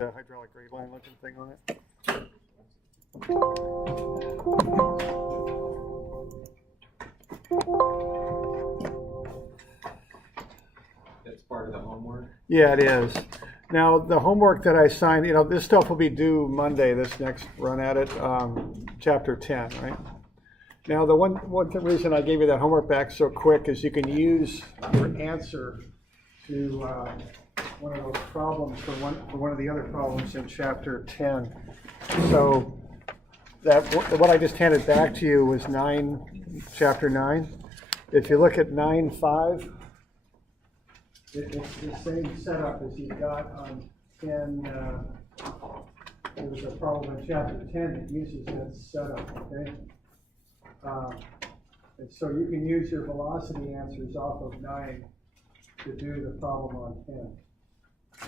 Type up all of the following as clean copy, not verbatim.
The hydraulic grade line looking thing on it. That's part of the homework? Yeah, it is. Now, the homework that I signed, this stuff will be due Monday, this next run at it, chapter 10, right? Now, the one reason I gave you that homework back so quick is you can use your answer to one of those problems for one of the other problems in chapter 10. So what I just handed back to you was chapter 9. If you look at 9.5, it's the same setup as you've got on 10. There was a problem in chapter 10 that uses that setup, okay? And so you can use your velocity answers off of 9 to do the problem on 10.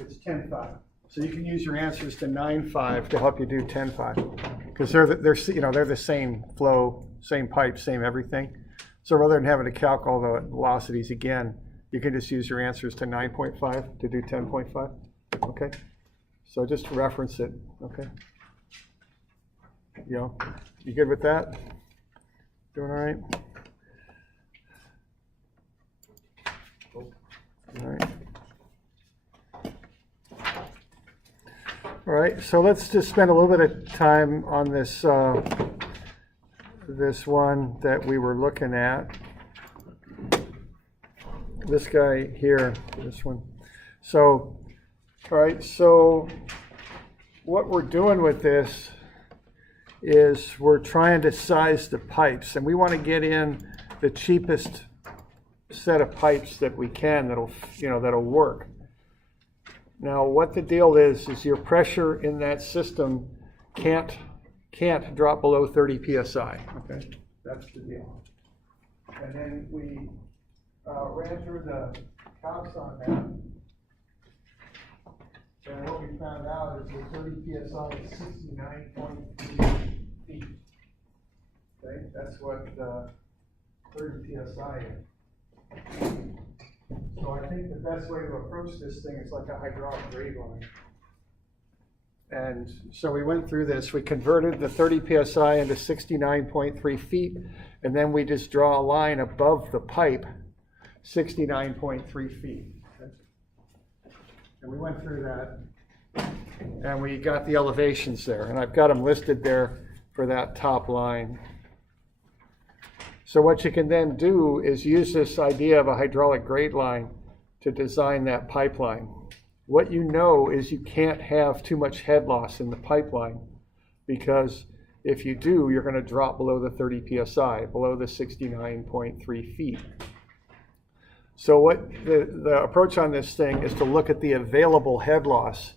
It's 10.5. So you can use your answers to 9.5 to help you do 10.5, because they're the same flow, same pipe, same everything. So rather than having to calc all the velocities again, you can just use your answers to 9.5 to do 10.5. Okay. So just reference it. Okay. You good with that? Doing all right? All right. All right, so let's just spend a little bit of time on this this one that we were looking at. This guy here, this one. So, all right, so what we're doing with this is we're trying to size the pipes, and we want to get in the cheapest set of pipes that we can that'll work. Now, what the deal is your pressure in that system can't drop below 30 psi. Okay, that's the deal. And then we ran through the calcs on that, and what we found out is that 30 psi is 69.3 feet. Okay, that's what 30 psi is. So I think the best way to approach this thing is like a hydraulic grade line. And so we went through this. We converted the 30 psi into 69.3 feet, and then we just draw a line above the pipe, 69.3 feet. And we went through that, and we got the elevations there. And I've got them listed there for that top line. So what you can then do is use this idea of a hydraulic grade line to design that pipeline. What you know is you can't have too much head loss in the pipeline, because if you do, you're going to drop below the 30 psi, below the 69.3 feet. So what the approach on this thing is to look at the available head loss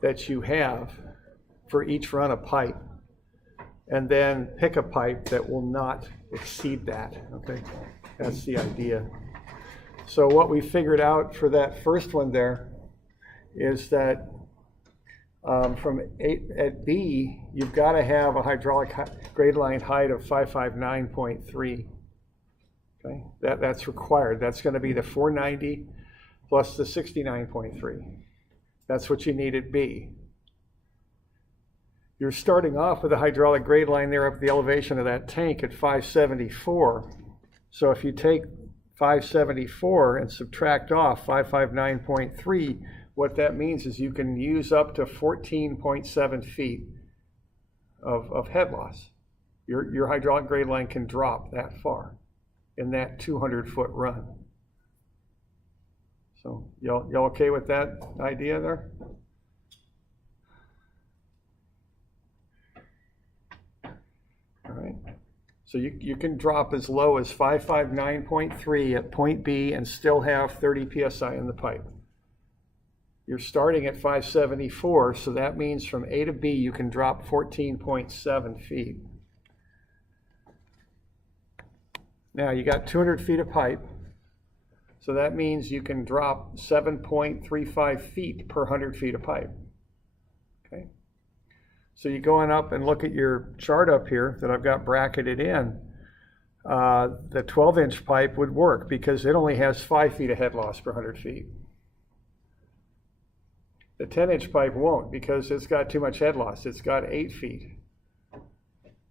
that you have for each run of pipe, and then pick a pipe that will not exceed that. Okay, that's the idea. So what we figured out for that first one there is that at B, you've got to have a hydraulic grade line height of 559.3. Okay, that's required. That's going to be the 490 plus the 69.3. That's what you need at B. You're starting off with a hydraulic grade line there up at the elevation of that tank at 574. So if you take 574 and subtract off 559.3, what that means is you can use up to 14.7 feet of head loss. Your hydraulic grade line can drop that far in that 200-foot run. So y'all okay with that idea there? All right. So you can drop as low as 559.3 at point B and still have 30 psi in the pipe. You're starting at 574, so that means from A to B you can drop 14.7 feet. Now you got 200 feet of pipe, so that means you can drop 7.35 feet per 100 feet of pipe. Okay. So you go on up and look at your chart up here that I've got bracketed in. The 12-inch pipe would work because it only has 5 feet of head loss per 100 feet. The 10-inch pipe won't because it's got too much head loss. It's got 8 feet.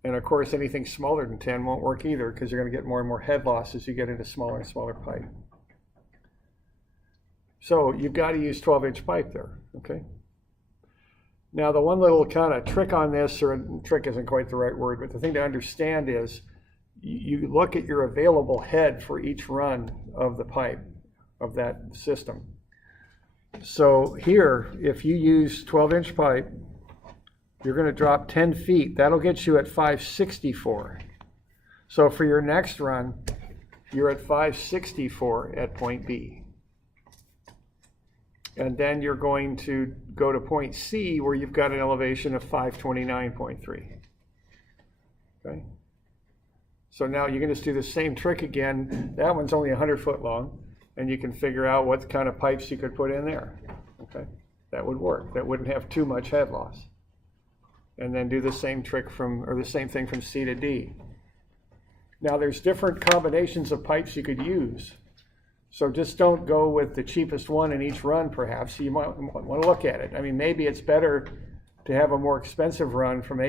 And of course, anything smaller than 10 won't work either because you're going to get more and more head loss as you get into smaller and smaller pipe. So you've got to use 12-inch pipe there, okay? Now the one little kind of trick on this, or trick isn't quite the right word, but the thing to understand is you look at your available head for each run of the pipe, of that system. So here, if you use 12-inch pipe, you're going to drop 10 feet. That'll get you at 564. So for your next run, you're at 564 at point B. And then you're going to go to point C where you've got an elevation of 529.3. Okay? So now you can just do the same trick again. That one's only 100 foot long, and you can figure out what kind of pipes you could put in there. Okay? That would work. That wouldn't have too much head loss. And then do the same trick or the same thing from C to D. Now there's different combinations of pipes you could use. So just don't go with the cheapest one in each run, perhaps. You might want to look at it. I mean, maybe it's better to have a more expensive run from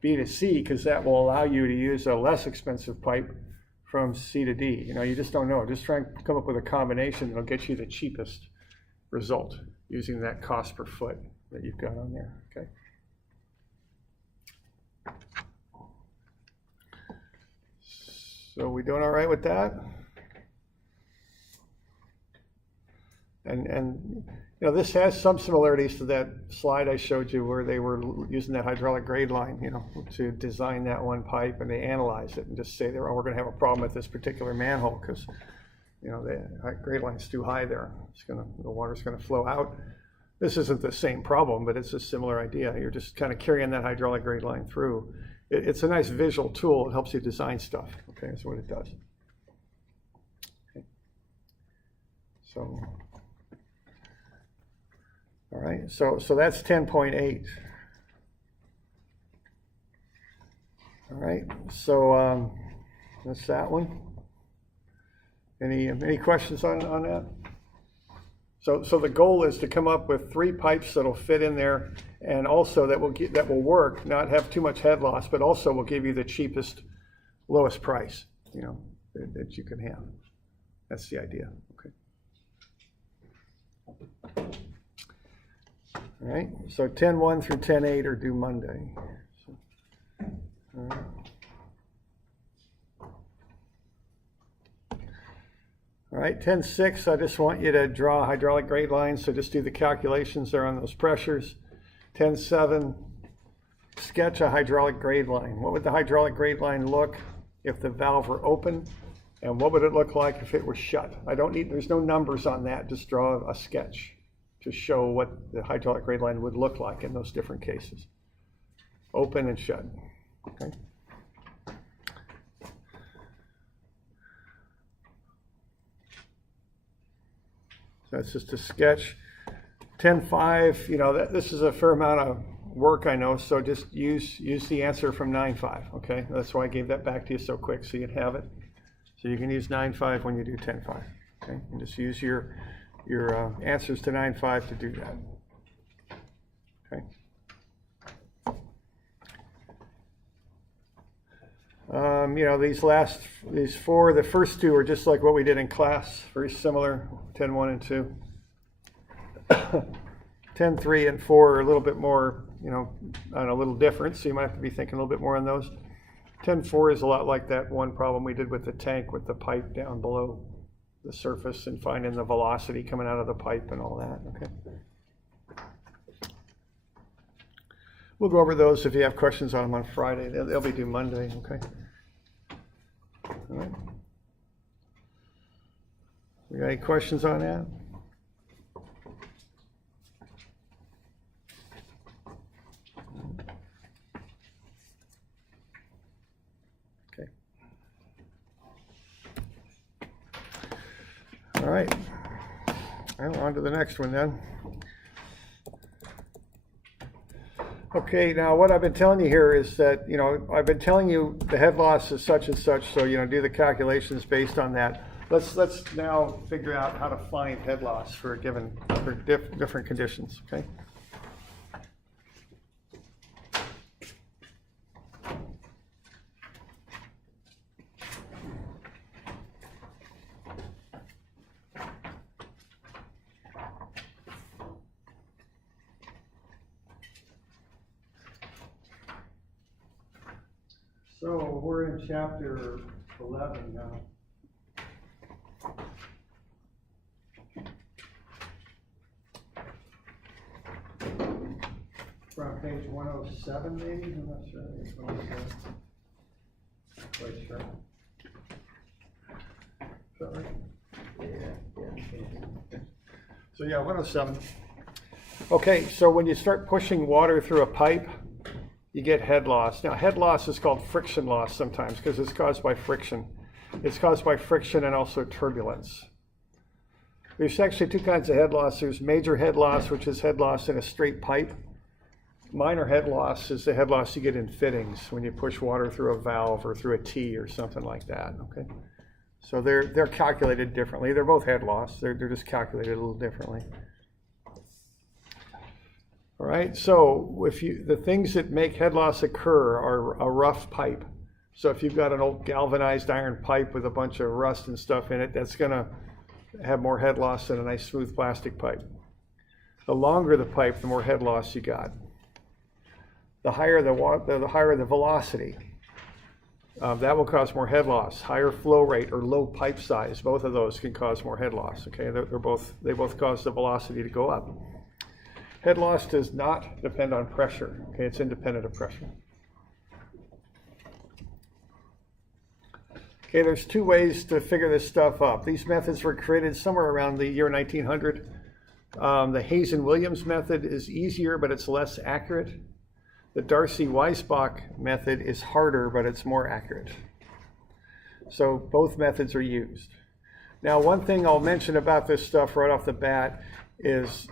B to C, because that will allow you to use a less expensive pipe from C to D. You know, you just don't know. Just try and come up with a combination that'll get you the cheapest result using that cost per foot that you've got on there, okay? So we doing all right with that? And you know, this has some similarities to that slide I showed you where they were using that hydraulic grade line, you know, to design that one pipe, and they analyze it and just say, oh, we're going to have a problem with this particular manhole because, you know, the grade line's too high there. The water's going to flow out. This isn't the same problem, but it's a similar idea. You're just kind of carrying that hydraulic grade line through. It's a nice visual tool. It helps you design stuff. Okay, that's what it does. Okay. So. All right, so that's 10.8. All right, so that's that one. Any questions on that? So the goal is to come up with 3 pipes that'll fit in there, and also that will work, not have too much head loss, but also will give you the cheapest, lowest price, you know, that you can have. That's the idea. Okay. All right, so 10.1 through 10.8 are due Monday. So, all right. All right, 10.6, I just want you to draw hydraulic grade lines, so just do the calculations there on those pressures. 10.7, sketch a hydraulic grade line. What would the hydraulic grade line look if the valve were open? And what would it look like if it were shut? There's no numbers on that, just draw a sketch to show what the hydraulic grade line would look like in those different cases. Open and shut, okay? So that's just a sketch. 10.5, you know, this is a fair amount of work, I know, so just use the answer from 9.5, okay? That's why I gave that back to you so quick, so you'd have it. So you can use 9.5 when you do 10.5, okay? And just use your answers to 9.5 to do that. Okay. You know, these 4, the first 2 are just like what we did in class, very similar, 10.1 and 2. 10.3 and 4 are a little bit more, you know, a little different, so you might have to be thinking a little bit more on those. 10.4 is a lot like that one problem we did with the tank with the pipe down below the surface and finding the velocity coming out of the pipe and all that, okay? We'll go over those if you have questions on them on Friday. They'll be due Monday, okay? All right. We got any questions on that? Okay. All right. Well, on to the next one then. Okay, now what I've been telling you here is that, you know, I've been telling you the head loss is such and such, so, you know, do the calculations based on that. let's now figure out how to find head loss for different conditions, okay? So we're in chapter 11 now. We're on page 107 maybe, I'm not sure. I think it's 107. Not quite sure. Is that right? Yeah. So yeah, 107. Okay, so when you start pushing water through a pipe, you get head loss. Now, head loss is called friction loss sometimes because it's caused by friction. It's caused by friction and also turbulence. There's actually two kinds of head loss. There's major head loss, which is head loss in a straight pipe. Minor head loss is the head loss you get in fittings when you push water through a valve or through a T or something like that, okay? So they're calculated differently. They're both head loss. They're just calculated a little differently. All right, so the things that make head loss occur are a rough pipe. So if you've got an old galvanized iron pipe with a bunch of rust and stuff in it, that's gonna have more head loss than a nice smooth plastic pipe. The longer the pipe, the more head loss you got. The higher the higher the velocity, that will cause more head loss. Higher flow rate or low pipe size, both of those can cause more head loss. Okay, they both cause the velocity to go up. Head loss does not depend on pressure. Okay, it's independent of pressure. Okay, there's two ways to figure this stuff up. These methods were created somewhere around the year 1900. The Hazen-Williams method is easier, but it's less accurate. The Darcy-Weisbach method is harder, but it's more accurate. So both methods are used. Now, one thing I'll mention about this stuff right off the bat is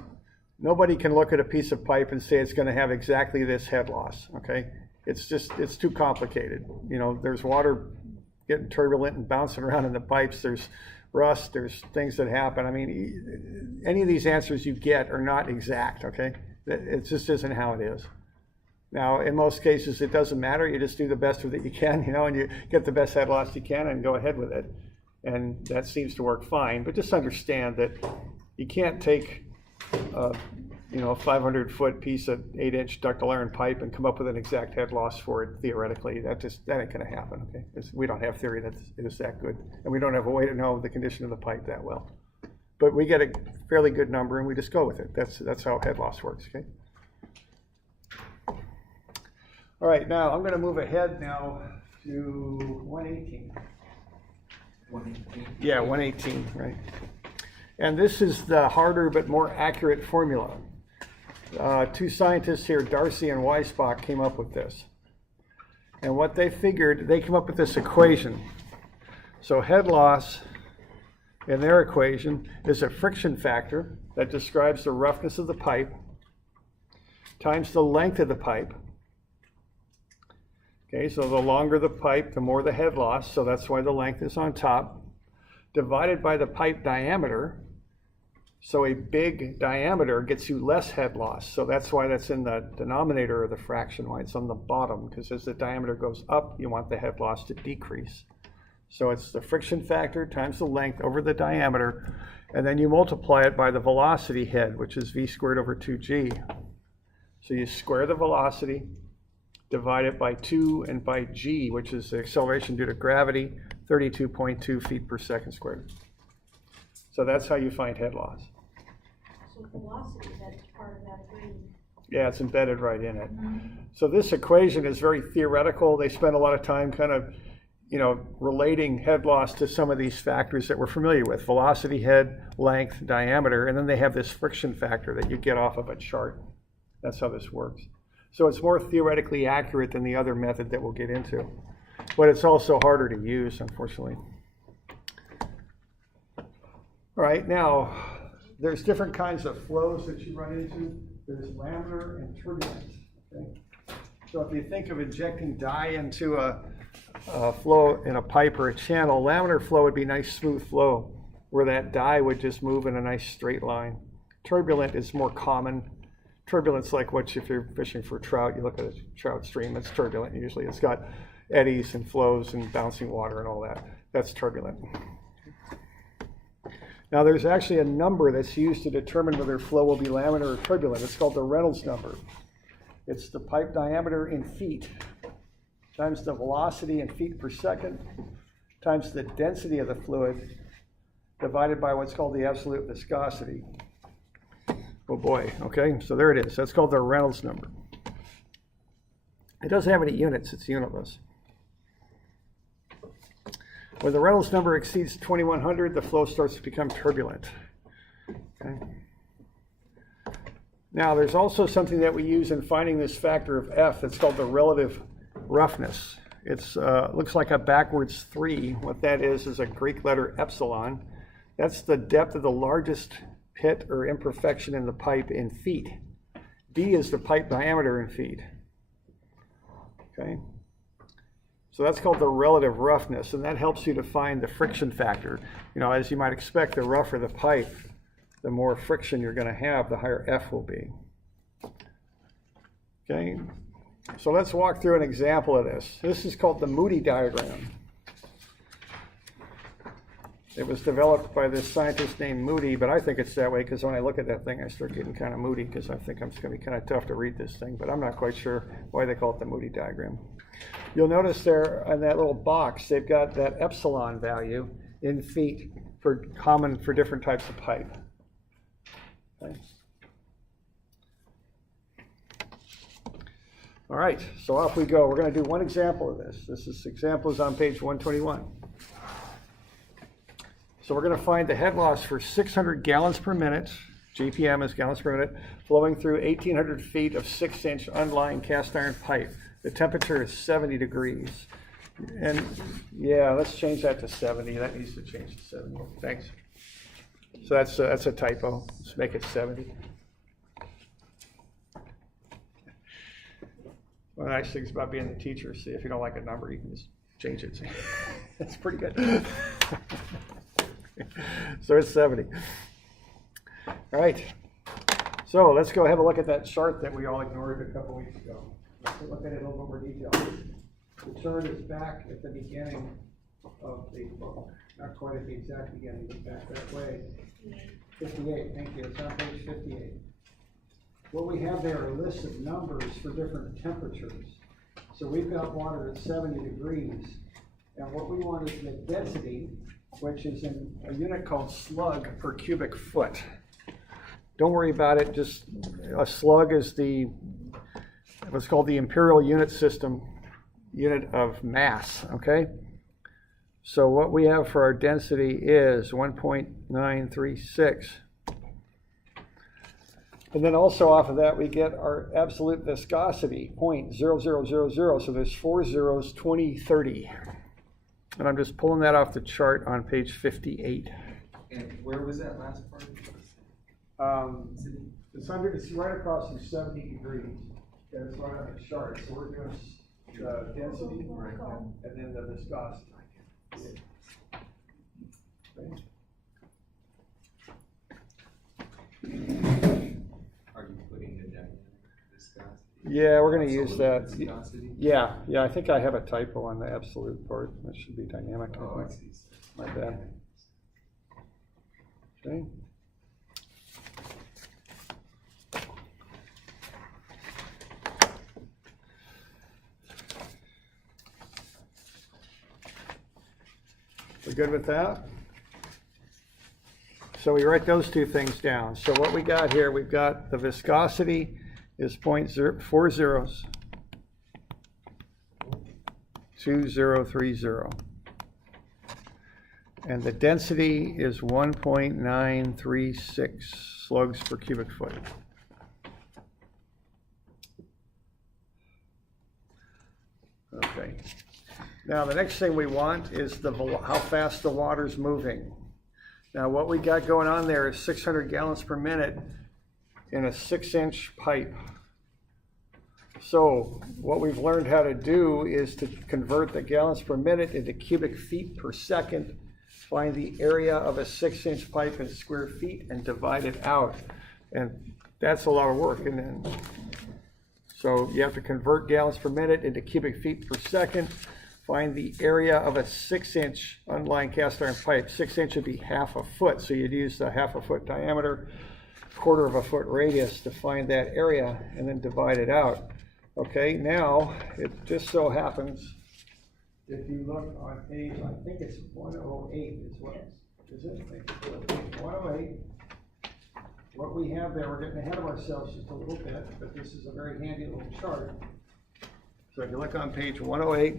nobody can look at a piece of pipe and say it's going to have exactly this head loss, okay? It's too complicated. You know, there's water getting turbulent and bouncing around in the pipes. There's rust, there's things that happen. I mean, any of these answers you get are not exact, okay? It just isn't how it is. Now, in most cases, it doesn't matter. You just do the best with it you can, you know, and you get the best head loss you can and go ahead with it. And that seems to work fine. But just understand that you can't take a 500-foot piece of 8-inch ductile iron pipe and come up with an exact head loss for it theoretically. That ain't going to happen, okay? We don't have theory that it is that good. And we don't have a way to know the condition of the pipe that well. But we get a fairly good number and we just go with it. That's how head loss works, okay? All right, now I'm going to move ahead now to 118. 118? Yeah, 118, right. And this is the harder but more accurate formula. Two scientists here, Darcy and Weisbach, came up with this. And what they figured, they came up with this equation. So head loss in their equation is a friction factor that describes the roughness of the pipe times the length of the pipe. Okay, so the longer the pipe, the more the head loss, so that's why the length is on top, divided by the pipe diameter. So a big diameter gets you less head loss, so that's why that's in the denominator of the fraction, why it's on the bottom, because as the diameter goes up, you want the head loss to decrease. So it's the friction factor times the length over the diameter, and then you multiply it by the velocity head, which is v squared over 2g. So you square the velocity, divide it by 2 and by g, which is the acceleration due to gravity, 32.2 feet per second squared. So that's how you find head loss. So velocity, that's part of that equation. Yeah, it's embedded right in it. So this equation is very theoretical. They spend a lot of time kind of, relating head loss to some of these factors that we're familiar with: velocity, head, length, diameter, and then they have this friction factor that you get off of a chart. That's how this works. So it's more theoretically accurate than the other method that we'll get into, but it's also harder to use, unfortunately. All right, now there's different kinds of flows that you run into. There's laminar and turbulent. Okay? So if you think of injecting dye into a flow in a pipe or a channel. Laminar flow would be nice smooth flow where that dye would just move in a nice straight line. Turbulent is more common. Turbulent's like what if you're fishing for trout, you look at a trout stream, it's turbulent usually. It's got eddies and flows and bouncing water and all that. That's turbulent. Now there's actually a number that's used to determine whether flow will be laminar or turbulent. It's called the Reynolds number. It's the pipe diameter in feet times the velocity in feet per second times the density of the fluid divided by what's called the absolute viscosity. Oh boy, okay, so there it is. That's called the Reynolds number. It doesn't have any units, it's unitless. When the Reynolds number exceeds 2100, the flow starts to become turbulent. Okay. Now, there's also something that we use in finding this factor of F that's called the relative roughness. It looks like a backwards 3. What that is a Greek letter epsilon. That's the depth of the largest pit or imperfection in the pipe in feet. D is the pipe diameter in feet. Okay. So that's called the relative roughness, and that helps you to find the friction factor. You know, as you might expect, the rougher the pipe, the more friction you're going to have, the higher F will be. Okay, so let's walk through an example of this. This is called the Moody diagram. It was developed by this scientist named Moody, but I think it's that way because when I look at that thing, I start getting kind of moody because I think it's going to be kind of tough to read this thing, but I'm not quite sure why they call it the Moody diagram. You'll notice there in that little box, they've got that epsilon value in feet for common for different types of pipe. Okay. All right, so off we go. We're going to do one example of this. This example is on page 121. So we're going to find the head loss for 600 gallons per minute, GPM is gallons per minute, flowing through 1,800 feet of 6-inch unlined cast iron pipe. The temperature is 70 degrees. And yeah, let's change that to 70. That needs to change to 70. Thanks. So that's a typo. Let's make it 70. One of the nice things about being a teacher, see if you don't like a number, you can just change it. That's pretty good. So it's 70. All right. So let's go have a look at that chart that we all ignored a couple weeks ago. Let's look at it in a little bit more detail. The chart is back at the beginning of the book. Not quite at the exact beginning, but back that way. 58, thank you. It's on page 58. What we have there are lists of numbers for different temperatures. So we've got water at 70 degrees. And what we want is the density, which is in a unit called slug per cubic foot. Don't worry about it. Just a slug is what's called the imperial unit system, unit of mass, okay? So what we have for our density is 1.936. And then also off of that, we get our absolute viscosity, 0.0000. So there's 4 zeros, 20, 30. And I'm just pulling that off the chart on page 58. And where was that last part? It's right across from 70 degrees. Yeah, it's right on the chart. So we're doing the density and then the viscosity. Okay. Are you putting the dynamic viscosity? Yeah, we're going to use that. Viscosity? Yeah, I think I have a typo on the absolute part. That should be dynamic. Oh, I see. My bad. Okay. We good with that? So we write those two things down. So what we got here, we've got the viscosity is 0.40, 2030. And the density is 1.936 slugs per cubic foot. Okay. Now the next thing we want is how fast the water's moving. Now what we got going on there is 600 gallons per minute in a 6-inch pipe. So what we've learned how to do is to convert the gallons per minute into cubic feet per second, find the area of a 6-inch pipe in square feet and divide it out. And that's a lot of work. And then, so you have to convert gallons per minute into cubic feet per second, find the area of a 6-inch unlined cast iron pipe. 6 inch would be half a foot. So you'd use the half a foot diameter, quarter of a foot radius to find that area and then divide it out. Okay, now it just so happens, if you look on page, I think it's 108 is what, is it? I think it's page 108. What we have there, we're getting ahead of ourselves just a little bit, but this is a very handy little chart. So if you look on page 108,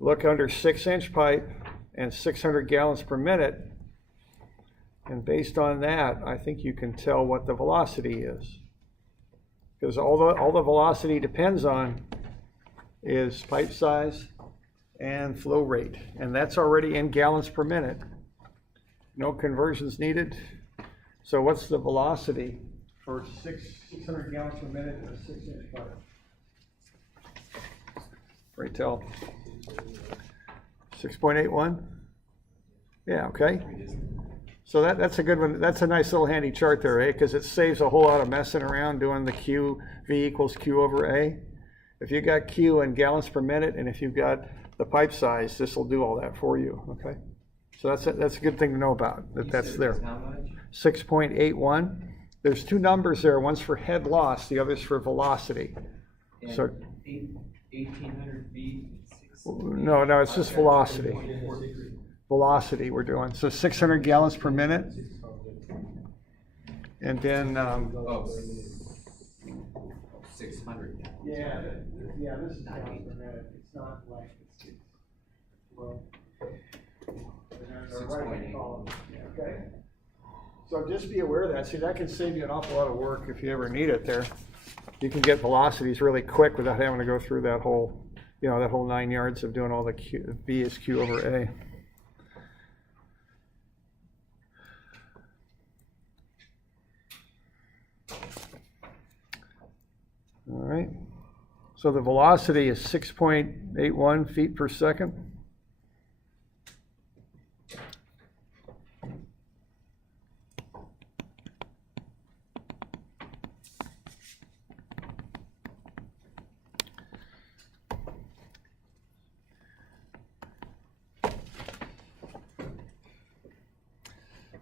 look under 6-inch pipe and 600 gallons per minute. And based on that, I think you can tell what the velocity is. Because all the velocity depends on is pipe size and flow rate. And that's already in gallons per minute. No conversions needed. So what's the velocity for 600 gallons per minute in a 6-inch pipe? Pray tell. 6.81? Yeah, okay. So that's a good one. That's a nice little handy chart there, eh? Because it saves a whole lot of messing around doing the Q, V equals Q over A. If you got Q in gallons per minute, and if you've got the pipe size, this will do all that for you, okay? So that's a good thing to know about, that's there. How much? 6.81. There's two numbers there. One's for head loss, the other's for velocity. And So 1,800 feet? no, it's just velocity. Velocity we're doing. So 600 gallons per minute. And then, Oh, 600. yeah, this is gallons per minute. It's not like, it's well, okay. So just be aware of that. See, that can save you an awful lot of work if you ever need it there. You can get velocities really quick without having to go through that whole, that whole 9 yards of doing all the Q, V is Q over A. All right, so the velocity is 6.81 feet per second.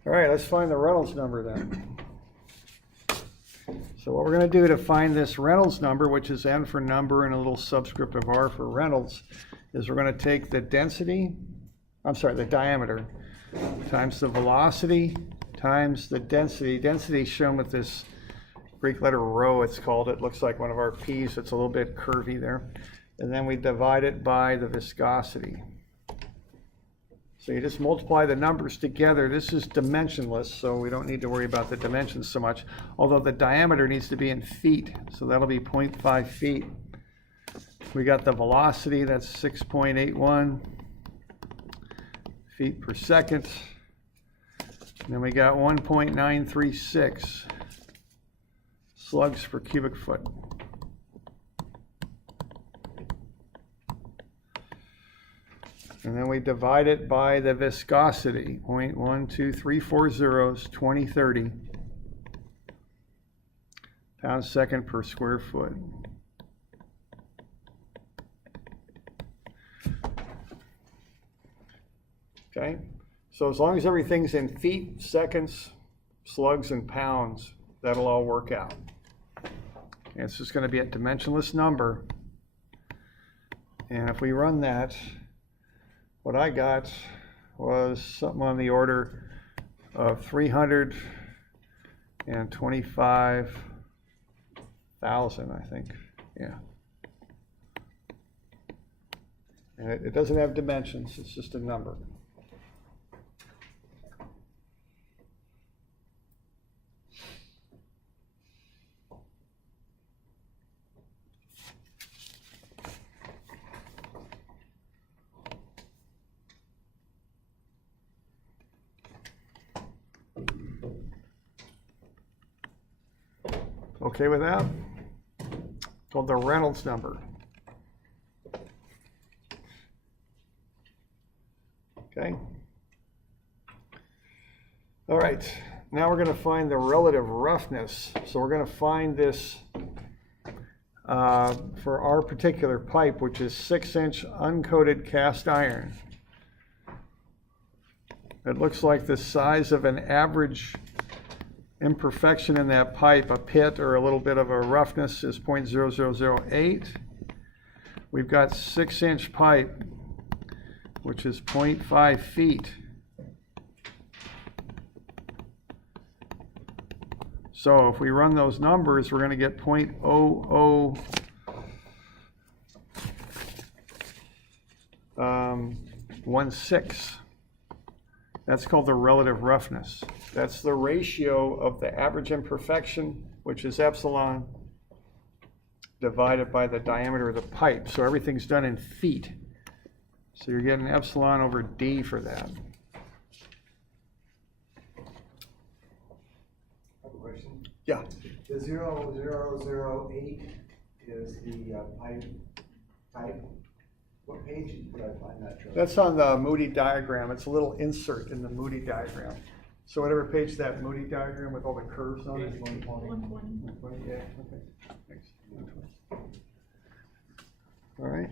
All right, let's find the Reynolds number then. So what we're going to do to find this Reynolds number, which is N for number and a little subscript of R for Reynolds, is we're going to take the the diameter, times the velocity, times the density. Density is shown with this Greek letter rho, it's called. It looks like one of our P's. It's a little bit curvy there. And then we divide it by the viscosity. So you just multiply the numbers together. This is dimensionless, so we don't need to worry about the dimensions so much, although the diameter needs to be in feet, so that'll be 0.5 feet. We got the velocity, that's 6.81 feet per second. And then we got 1.936 slugs per cubic foot. And then we divide it by the viscosity, 0.12340, 2030 pounds second per square foot. Okay, so as long as everything's in feet, seconds, slugs, and pounds, that'll all work out. And it's just going to be a dimensionless number. And if we run that, what I got was something on the order of 325,000, I think. Yeah. And it doesn't have dimensions, it's just a number. Okay with that? Called the Reynolds number. Okay. All right, now we're going to find the relative roughness. So we're going to find this for our particular pipe, which is 6-inch uncoated cast iron. It looks like the size of an average imperfection in that pipe, a pit or a little bit of a roughness, is 0.0008. We've got 6-inch pipe, which is 0.5 feet. So if we run those numbers, we're going to get 0.0016. That's called the relative roughness. That's the ratio of the average imperfection, which is epsilon, divided by the diameter of the pipe. So everything's done in feet. So you're getting epsilon over D for that. Question. Yeah. The 0008 is the pipe type. What page did I find that? Charlie? That's on the Moody diagram. It's a little insert in the Moody diagram. So whatever page that Moody diagram with all the curves on it. Page 120. 120. Yeah, okay. Thanks. 120. All right.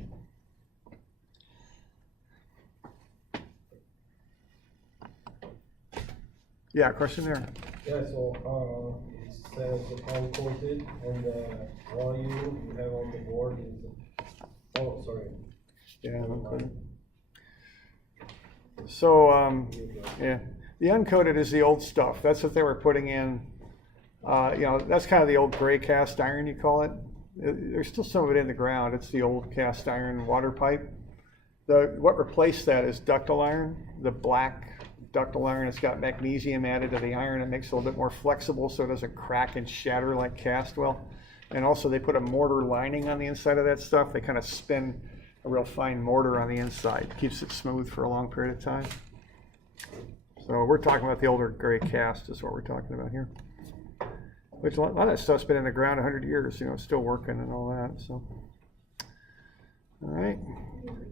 Yeah, question there. Yeah, so it says uncoated, and the volume you have on the board is, oh, sorry. Yeah, okay. So, yeah, the uncoated is the old stuff. That's what they were putting in. That's kind of the old gray cast iron, you call it. There's still some of it in the ground. It's the old cast iron water pipe. What replaced that is ductile iron, the black ductile iron. It's got magnesium added to the iron. It makes it a little bit more flexible so it doesn't crack and shatter like cast well. And also they put a mortar lining on the inside of that stuff. They kind of spin a real fine mortar on the inside. Keeps it smooth for a long period of time. So we're talking about the older gray cast is what we're talking about here. Which a lot of that stuff's been in the ground 100 years, still working and all that, so. All right. They'll have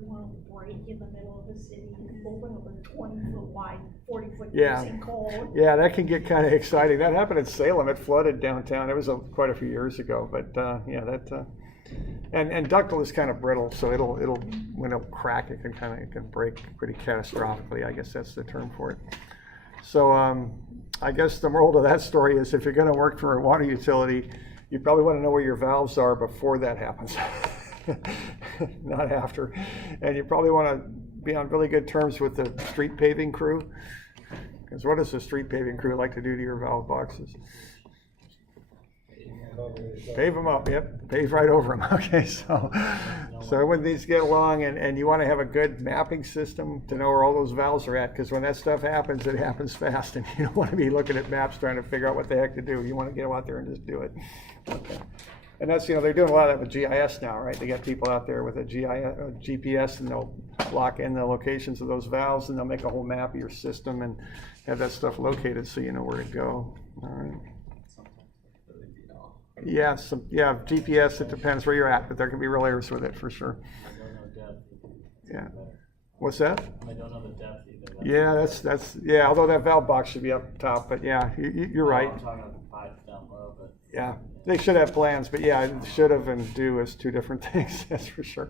one break in the middle of the city and open up a 20-foot wide, 40-foot Yeah. sinkhole. Yeah, that can get kind of exciting. That happened in Salem. It flooded downtown. It was quite a few years ago, but and ductile is kind of brittle, so it'll when it'll crack, it can break pretty catastrophically. I guess that's the term for it. So I guess the moral of that story is if you're going to work for a water utility, you probably want to know where your valves are before that happens, not after. And you probably want to be on really good terms with the street paving crew, because what does the street paving crew like to do to your valve boxes? Pave them up, yep, pave right over them. Okay, so when these get along, and you want to have a good mapping system to know where all those valves are at, because when that stuff happens, it happens fast, and you don't want to be looking at maps trying to figure out what the heck to do. You want to get out there and just do it. Okay. And that's, they're doing a lot of that with GIS now, right? They get people out there with a GPS, and they'll lock in the locations of those valves, and they'll make a whole map of your system and have that stuff located so you know where to go. All right. Yeah, GPS, it depends where you're at, but there can be real errors with it for sure. I don't know depth. Yeah. What's that? I don't know the depth either. Yeah, that's although that valve box should be up top, but yeah, you're right. I'm talking about the pipe down low, but. Yeah, they should have plans, but yeah, should have and do is two different things, that's for sure.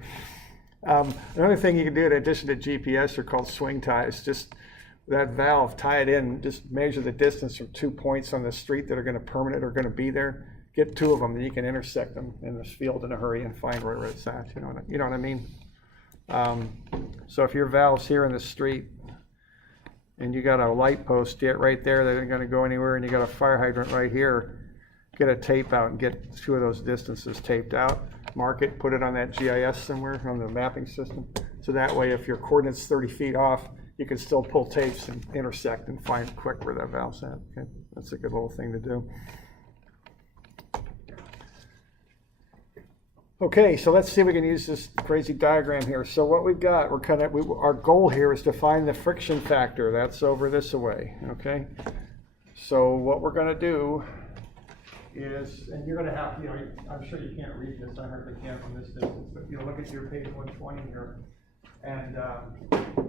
Another thing you can do in addition to GPS are called swing ties. Just that valve, tie it in, just measure the distance from 2 points on the street that are going to permanent or going to be there. Get 2 of them, then you can intersect them in this field in a hurry and find where it's at. You know what I mean? So if your valve's here in the street and you got a light post right there that isn't going to go anywhere, and you got a fire hydrant right here, get a tape out and get 2 of those distances taped out. Mark it, put it on that GIS somewhere on the mapping system. So that way, if your coordinate's 30 feet off, you can still pull tapes and intersect and find quick where that valve's at. Okay? That's a good little thing to do. Okay, so let's see if we can use this crazy diagram here. So what we've got, our goal here is to find the friction factor. That's over this way, okay? So what we're gonna do is, and you're gonna have, I'm sure you can't read this, I hardly can from this distance, but look at your page 120 here, and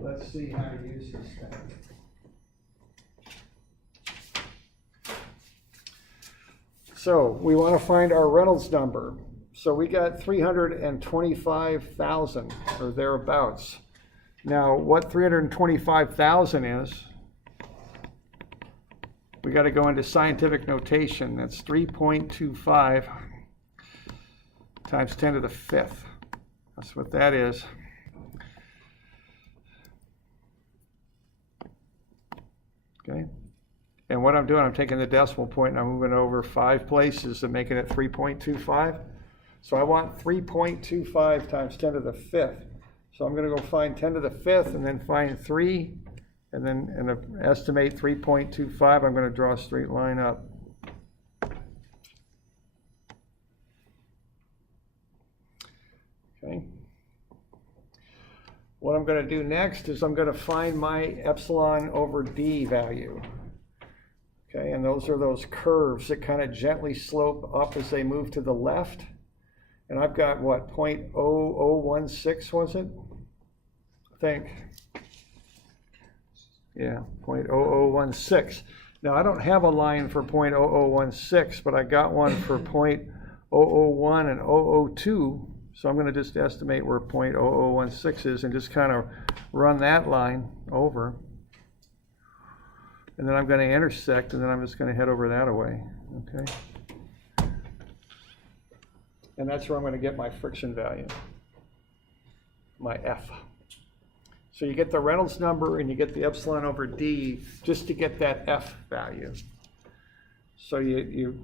let's see how to use this thing. So we want to find our Reynolds number. So we got 325,000 or thereabouts. Now, what 325,000 is, we got to go into scientific notation. That's 3.25 times 10 to the 5th. That's what that is. Okay. And what I'm doing, I'm taking the decimal point and I'm moving over 5 places and making it 3.25. So I want 3.25 times 10 to the 5th. So I'm going to go find 10 to the 5th and then find 3 and then estimate 3.25. I'm going to draw a straight line up. Okay. What I'm going to do next is I'm going to find my epsilon over d value. Okay, and those are those curves that kind of gently slope up as they move to the left. And I've got what, 0.0016 was it? I think. Yeah, 0.0016. Now I don't have a line for 0.0016, but I got one for 0.001 and 002. So I'm going to just estimate where 0.0016 is and just kind of run that line over. And then I'm going to intersect, and then I'm just going to head over that way, okay? And that's where I'm going to get my friction value, my F. So you get the Reynolds number and you get the epsilon over d just to get that F value. So you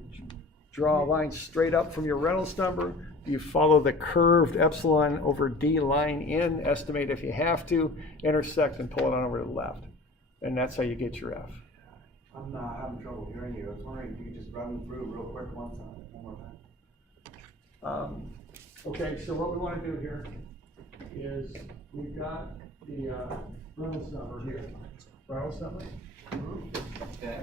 draw a line straight up from your Reynolds number, you follow the curved epsilon over d line in, estimate if you have to, intersect and pull it on over to the left. And that's how you get your F. I'm having trouble hearing you. I was wondering if you could just run through real quick one more time. Okay, so what we want to do here is we've got the Reynolds number here. Reynolds number? Okay.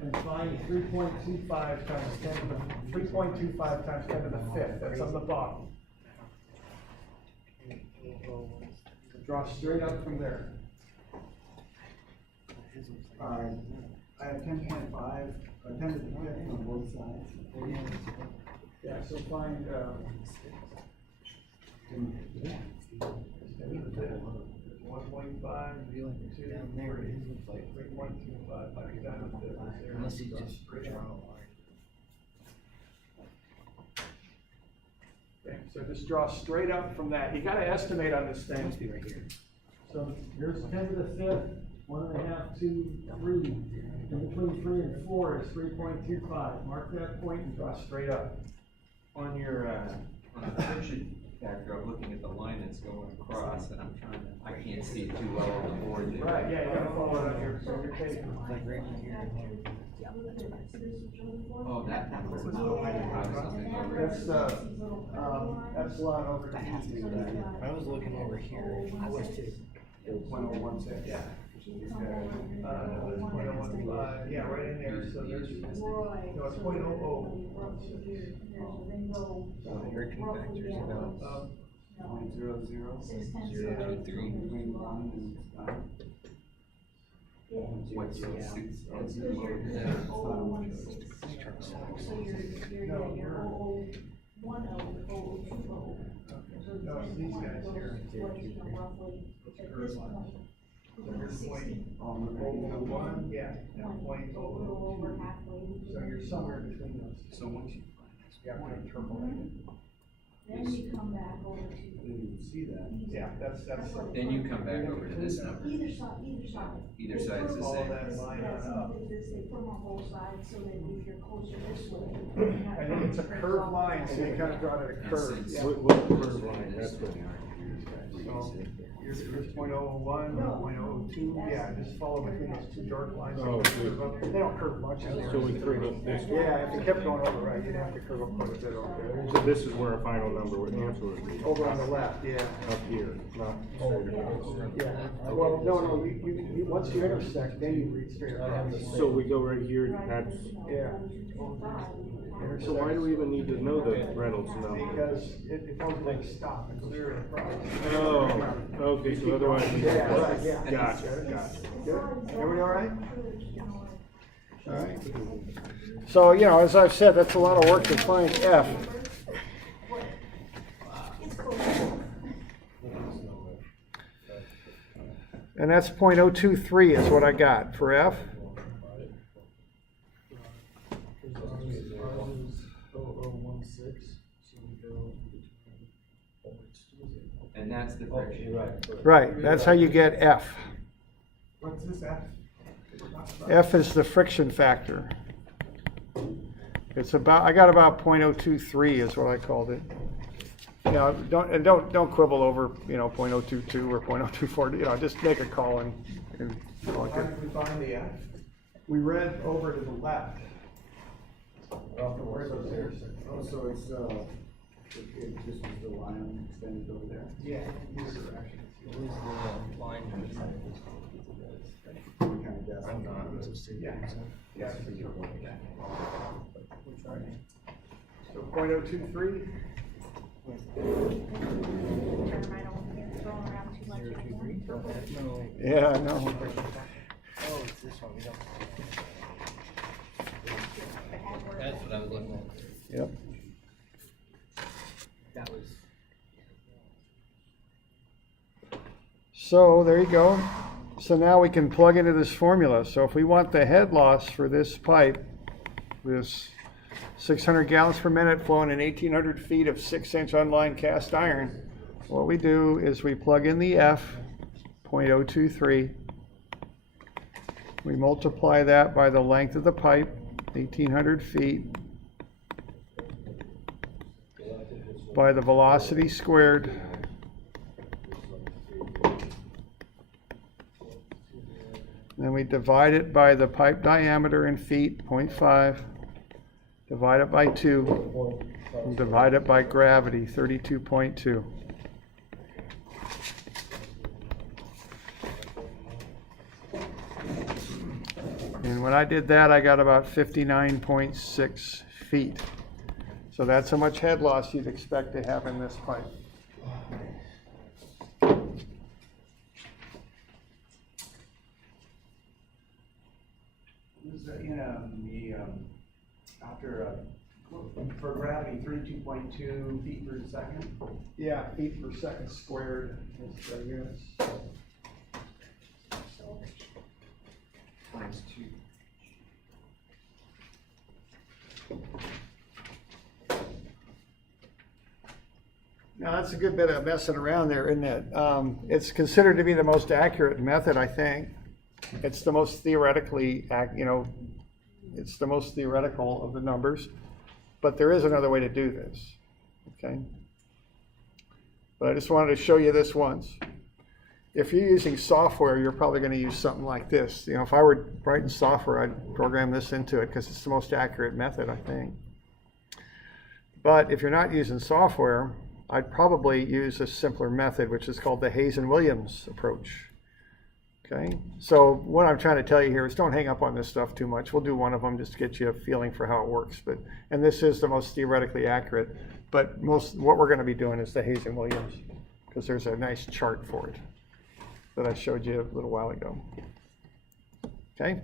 And find 3.25 times 10 to the 3.25 times 10 to the 5th. That's on the bottom. Draw straight up from there. I have 10.5, or 10 to the 5th on both sides. Yeah, so find 1.5, 2, 3, 3.25. Unless he just Okay, so just draw straight up from that. You got to estimate on this thing. right here. So here's 10 to the 5th, 1.5, 2, 3. In between 3 and 4 is 3.25. Mark that point and draw straight up. On your, on the friction factor, I'm looking at the line that's going across, and I can't see it too well on the board there. Right, yeah, you got to follow it on your tape. Oh, that was That's epsilon over d. I was looking over here. I was too. 0.016. Yeah. Which is these guys. 0.015, yeah, right in there, so there's, no, it's 0.00. So the friction factor is about 0.00. Between 1 and 9. What's So six? you're 0.016. So you're 0.010, 0.020. No, it's these guys here. Roughly at this point. So here's 0.01, yeah, and A little over 0.02. halfway. So you're somewhere between those. So once you You have to interpolate it. Then you come back over to. You see that. Yeah, that's. then you come back over to this number. Either side. Either side's the Follow same. that line on up. They put them on both sides so that if you're closer this way. I think it's a curved line, so you kind of draw it at a curve. Since- Yeah. What curve line? That's what we are. So Here's 0.01, 0.02, yeah, just follow between those two dark lines. Oh, They don't curve much in there. So we curve up this way. Yeah, if you kept going over, right, you'd have to curve up quite a bit over So this is where our final number would answer would be. there. Over on the left, yeah. Up here, not straight across. Yeah, well, no, you, once you intersect, then you read straight across. So we go right here, that's, Yeah. so why do we even need to know the Reynolds number? Because it don't like stop and clear across. Oh, okay, so otherwise. we- Yeah, right, yeah. Gotcha. Good, everybody all right? All right. So, you know, as I've said, that's a lot of work to find F. And that's 0.023 is what I got for F. And that's the friction. Right, that's how you get F. What's this F? F is the friction factor. It's about, I got about 0.023 is what I called it. You know, don't quibble over, you know, 0.022 or 0.024, you know, just make a call and call it How good. did we find the F? We read over to the left. Where's those there? Oh, so it's, it just is the line extended over there? Yeah, either direction. We kind of guessed. Yeah. Yeah. So 0.023? Termite over here throwing around too much anymore. Yeah, I know. Oh, it's this one, we don't. That's what I was looking at. Yep. That was. So there you go. So now we can plug into this formula. So if we want the head loss for this pipe, this 600 gallons per minute flowing in 1,800 feet of 6-inch unlined cast iron, what we do is we plug in the F, 0.023. We multiply that by the length of the pipe, 1,800 feet, by the velocity squared. Then we divide it by the pipe diameter in feet, 0.5, divide it by 2, and divide it by gravity, 32.2. And when I did that, I got about 59.6 feet. So that's how much head loss you'd expect to have in this pipe. Is that, after, for gravity, 32.2 feet per second? Yeah, feet per second squared is the units. Times 2. Now, that's a good bit of messing around there, isn't it? It's considered to be the most accurate method, I think. It's the most theoretically, it's the most theoretical of the numbers. But there is another way to do this, okay? But I just wanted to show you this once. If you're using software, you're probably going to use something like this. You know, if I were writing software, I'd program this into it because it's the most accurate method, I think. But if you're not using software, I'd probably use a simpler method, which is called the Hayes and Williams approach. Okay, so what I'm trying to tell you here is don't hang up on this stuff too much. We'll do one of them just to get you a feeling for how it works. And this is the most theoretically accurate, but what we're going to be doing is the Hayes and Williams because there's a nice chart for it that I showed you a little while ago. Okay,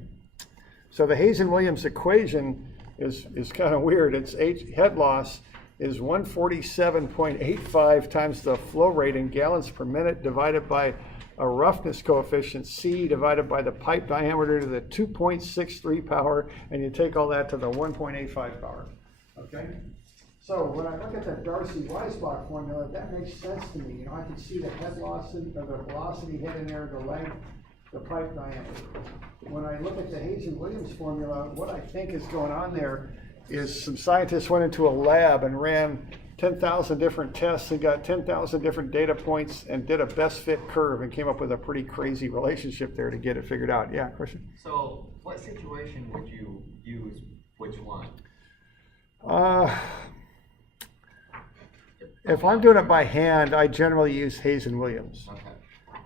so the Hayes and Williams equation is kind of weird. It's head loss is 147.85 times the flow rate in gallons per minute divided by a roughness coefficient C divided by the pipe diameter to the 2.63 power, and you take all that to the 1.85 power. Okay? So when I look at that Darcy-Weisbach formula, that makes sense to me. You know, I can see the head loss, or the velocity head in there, the length, the pipe diameter. When I look at the Hayes and Williams formula, what I think is going on there is some scientists went into a lab and ran 10,000 different tests and got 10,000 different data points and did a best fit curve and came up with a pretty crazy relationship there to get it figured out. Yeah, Christian? So what situation would you use which one? If I'm doing it by hand, I generally use Hayes and Williams.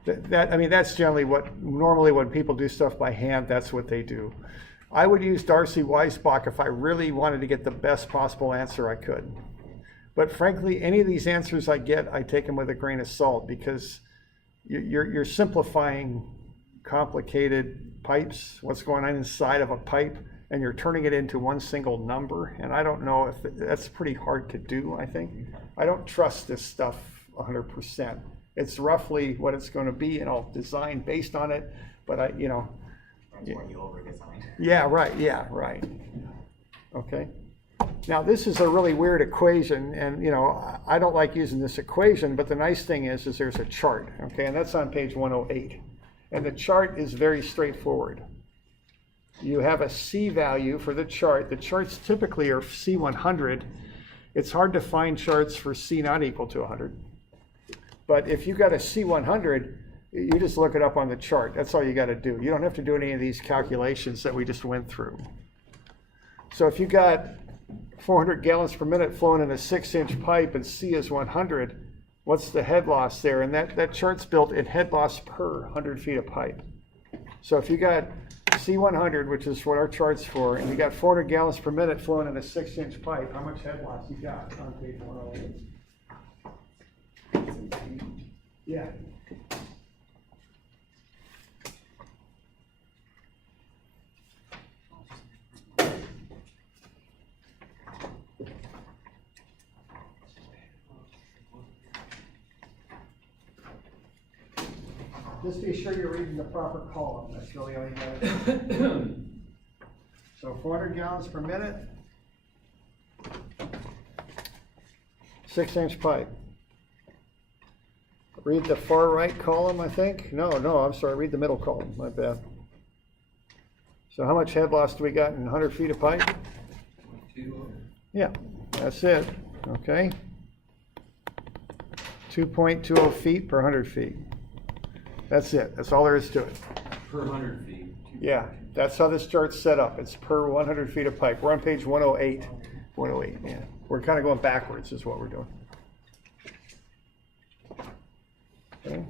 Okay. I mean, that's generally normally when people do stuff by hand, that's what they do. I would use Darcy Weisbach if I really wanted to get the best possible answer I could. But frankly, any of these answers I get, I take them with a grain of salt because you're simplifying complicated pipes, what's going on inside of a pipe, and you're turning it into one single number. And I don't know if that's pretty hard to do, I think. I don't trust this stuff 100%. It's roughly what it's going to be, and I'll design based on it. But That's why you over-design. yeah, right. Okay. Now, this is a really weird equation, and I don't like using this equation, but the nice thing is there's a chart, okay, and that's on page 108. And the chart is very straightforward. You have a C value for the chart. The charts typically are C100. It's hard to find charts for C not equal to 100. But if you got a C100, you just look it up on the chart. That's all you got to do. You don't have to do any of these calculations that we just went through. So if you got 400 gallons per minute flowing in a 6-inch pipe and C is 100, what's the head loss there? And that chart's built in head loss per 100 feet of pipe. So if you got C100, which is what our chart's for, and you got 400 gallons per minute flowing in a 6-inch pipe, how much head loss you got on page 108? Yeah. Just be sure you're reading the proper column. That's really all you gotta do. So 400 gallons per minute, 6-inch pipe. Read the far right column, I think. No, I'm sorry, read the middle column, my bad. So how much head loss do we got in 100 feet of pipe? 2. Yeah, that's it, okay. 2.20 feet per 100 feet. That's it, that's all there is to it. Per 100 feet. Yeah, that's how this chart's set up. It's per 100 feet of pipe. We're on page 108. 108, yeah. We're kind of going backwards is what we're doing. Okay.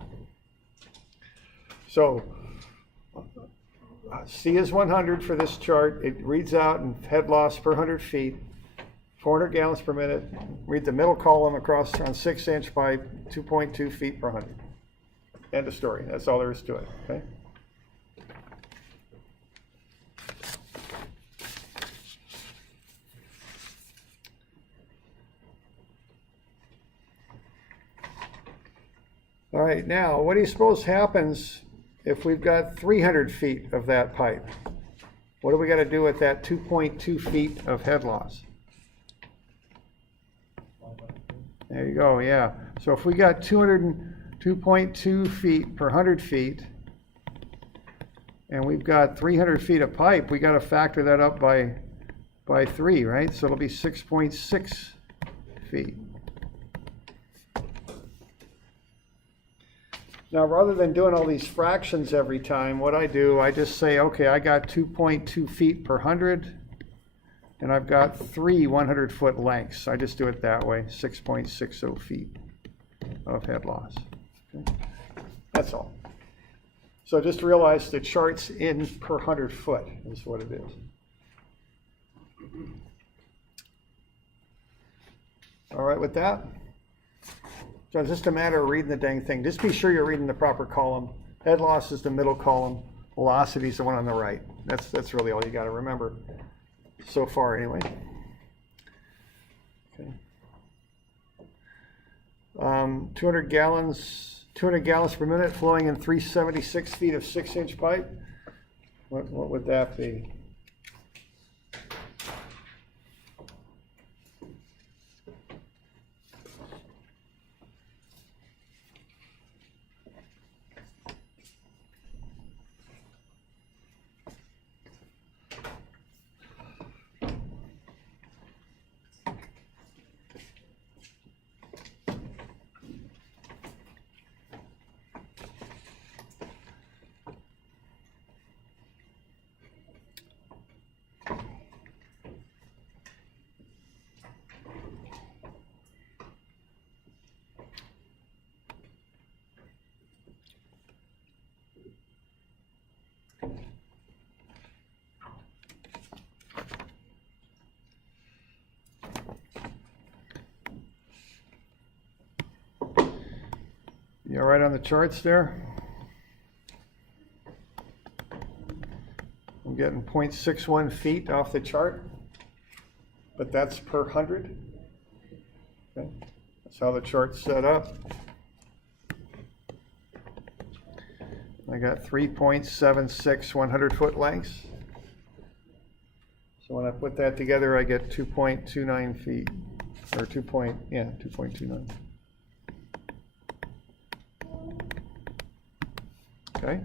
So C is 100 for this chart. It reads out in head loss per 100 feet, 400 gallons per minute. Read the middle column across on 6-inch pipe, 2.2 feet per 100. End of story. That's all there is to it. Okay. All right, now, what do you suppose happens if we've got 300 feet of that pipe? What do we got to do with that 2.2 feet of head loss? There you go, yeah. So if we got 2.2 feet per 100 feet, and we've got 300 feet of pipe, we got to factor that up by 3, right? So it'll be 6.6 feet. Now, rather than doing all these fractions every time, what I do, I just say, okay, I got 2.2 feet per 100, and I've got 3 100-foot lengths. I just do it that way, 6.60 feet of head loss. Okay. That's all. So just realize the chart's in per 100 foot is what it is. All right with that? So it's just a matter of reading the dang thing. Just be sure you're reading the proper column. Head loss is the middle column. Velocity is the one on the right. That's really all you got to remember so far anyway. Okay. 200 gallons per minute flowing in 376 feet of 6-inch pipe. What would that be? You all right on the charts there? I'm getting 0.61 feet off the chart, but that's per 100. Okay, that's how the chart's set up. I got 3.76 100-foot lengths. So when I put that together, I get 2.29 feet, or 2.29. Okay.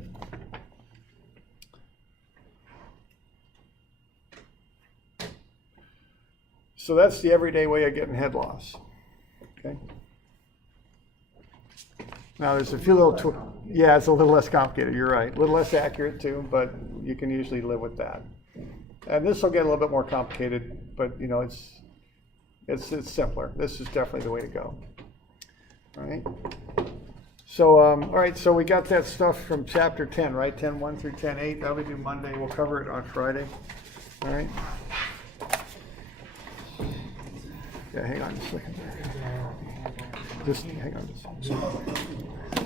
So that's the everyday way of getting head loss. Okay. Now there's a few little, yeah, it's a little less complicated. You're right, a little less accurate too, but you can usually live with that. And this will get a little bit more complicated, but you know, it's simpler. This is definitely the way to go. All right. So, all right, so we got that stuff from chapter 10, right? 10:1 through 10:8. That'll be due Monday. We'll cover it on Friday. All right. Yeah, hang on just a second. Just hang on just a second.